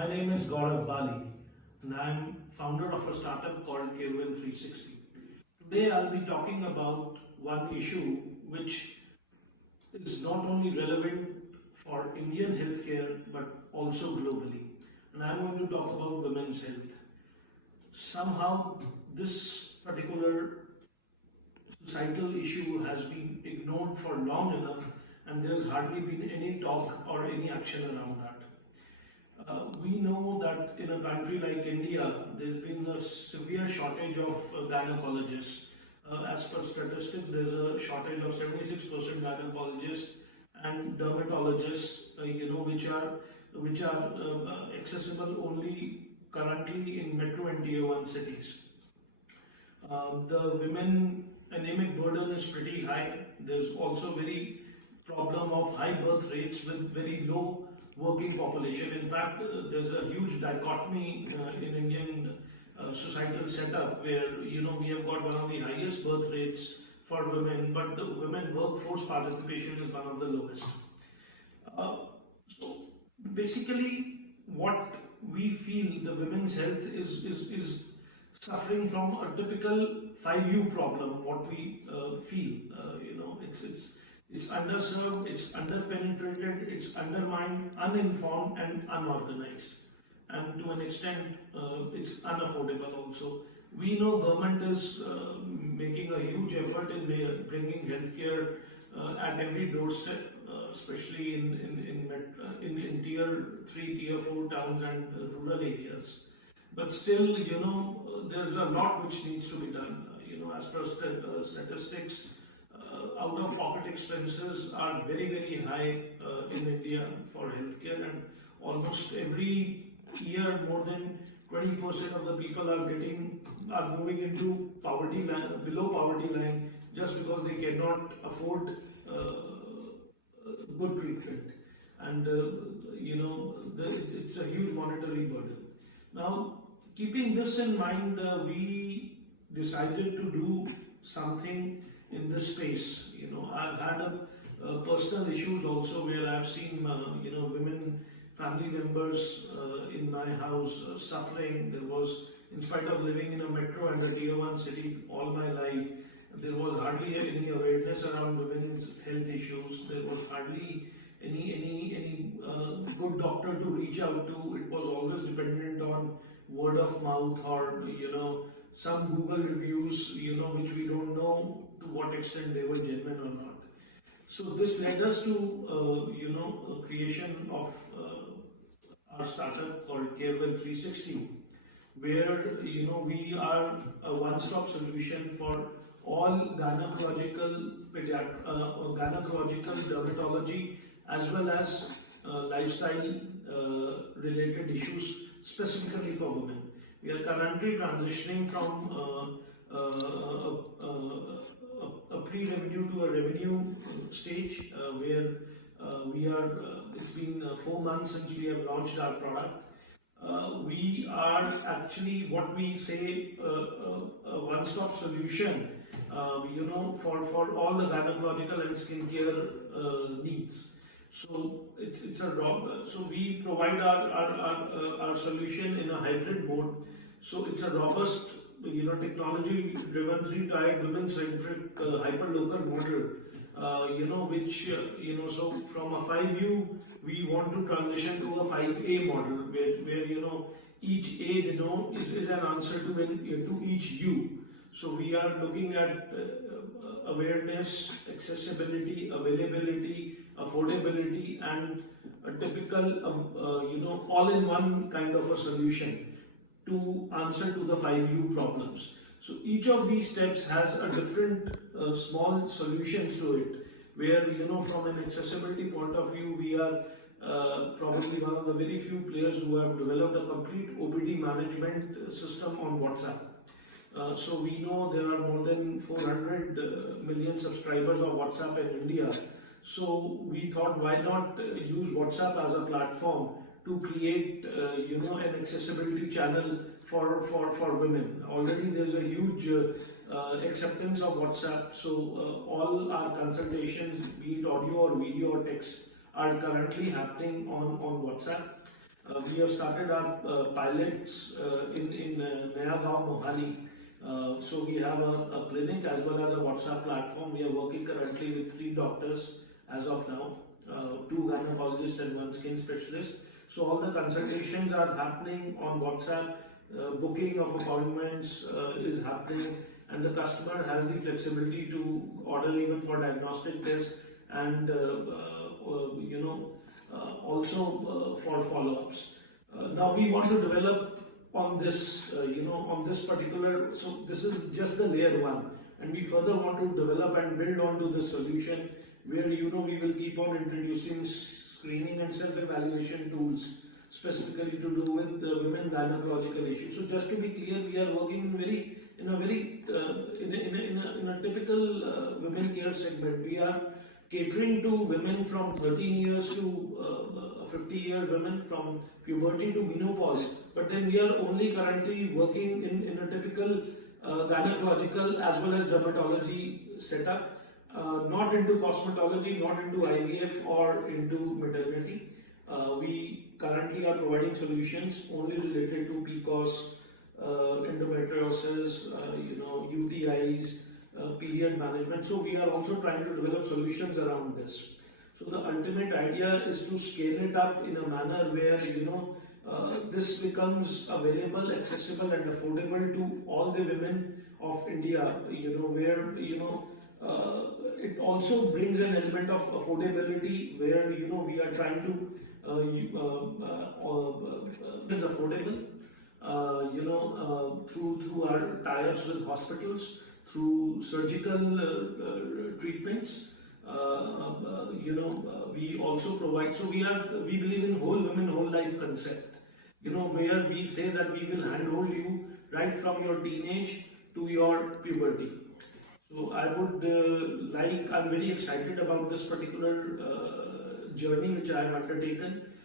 My name is Gaurav Bali and I am founder of a startup called Carewell360. Today I'll be talking about one issue which is not only relevant for Indian healthcare but also globally. And I'm going to talk about women's health. Somehow this particular societal issue has been ignored for long enough and there's hardly been any talk or any action around that. We know that in a country like India, there's been a severe shortage of gynecologists. As per statistics, there's a shortage of 76% gynecologists and dermatologists, which are accessible only currently in metro and tier 1 cities. The women anemic burden is pretty high. There's also very problem of high birth rates with very low working population. In fact, there's a huge dichotomy in Indian societal setup where we have got one of the highest birth rates for women, but the women workforce participation is one of the lowest. So basically, what we feel the women's health is suffering from a typical 5U problem. What we feel, it's underserved, it's underpenetrated, it's undermined, uninformed, and unorganized. And to an extent, it's unaffordable also. We know government is making a huge effort in bringing healthcare at every doorstep, especially in tier 3, tier 4 towns and rural areas. But still, there's a lot which needs to be done. As per statistics, out-of-pocket expenses are very, very high in India for healthcare, and almost every year more than 20% of the people are moving into poverty line, below poverty line, just because they cannot afford good treatment, and it's a huge monetary burden. Now, keeping this in mind, we decided to do something in this space. I've had personal issues also where I've seen women, family members in my house suffering. There was, in spite of living in a metro and a tier 1 city all my life, there was hardly any awareness around women's health issues. There was hardly any good doctor to reach out to. It was always dependent on word of mouth or some Google reviews, which we don't know to what extent they were genuine or not. So this led us to creation of our startup called Carewell360, where we are a one-stop solution for all gynecological dermatology as well as lifestyle related issues specifically for women. We are currently transitioning from a pre-revenue to a revenue stage where we are. It's been 4 months since we have launched our product. We are actually what we say a one-stop solution, for all the gynecological and skincare needs. So so we provide our solution in a hybrid mode. So it's a robust, technology-driven 3-tiered women-centric hyper-local model. Which so from a 5U we want to transition to a 5A model where each A is an answer to each U. So we are looking at awareness, accessibility, availability, affordability, and a typical all-in-one kind of a solution to answer to the 5U problems. So each of these steps has a different small solutions to it, where from an accessibility point of view, we are probably one of the very few players who have developed a complete OPD management system on WhatsApp. So we know there are more than 400 million subscribers of WhatsApp in India. So we thought, why not use WhatsApp as a platform to create an accessibility channel for women. Already there's a huge acceptance of WhatsApp. So all our consultations, be it audio or video or text, are currently happening on WhatsApp. We have started our pilots in Naya Gaon, Mohali. So we have a clinic as well as a WhatsApp platform. We are working currently with 3 doctors as of now, 2 gynecologists and 1 skin specialist. So all the consultations are happening on WhatsApp. Booking of appointments is happening, and the customer has the flexibility to order even for diagnostic tests and also for follow-ups. Now we want to develop on this, on this particular. So this is just the layer one, and we further want to develop and build onto this solution where we will keep on introducing screening and self-evaluation tools specifically to do with women gynecological issues. So just to be clear, we are working in a very in a typical women care segment. We are catering to women from 13 years to 50-year women from puberty to menopause. But then we are only currently working in a typical gynecological as well as dermatology setup, not into cosmetology, not into IVF or into maternity. We currently are providing solutions only related to PCOS, endometriosis, UTIs, period management. So we are also trying to develop solutions around this. So the ultimate idea is to scale it up in a manner where this becomes available, accessible, and affordable to all the women of India. Where it also brings an element of affordability, where we are trying to is affordable. Through our tie-ups with hospitals, through surgical treatments. We also provide. So we believe in whole women, whole life concept. Where we say that we will handhold you right from your teenage to your puberty. So I would I'm very excited about this particular journey which I have undertaken.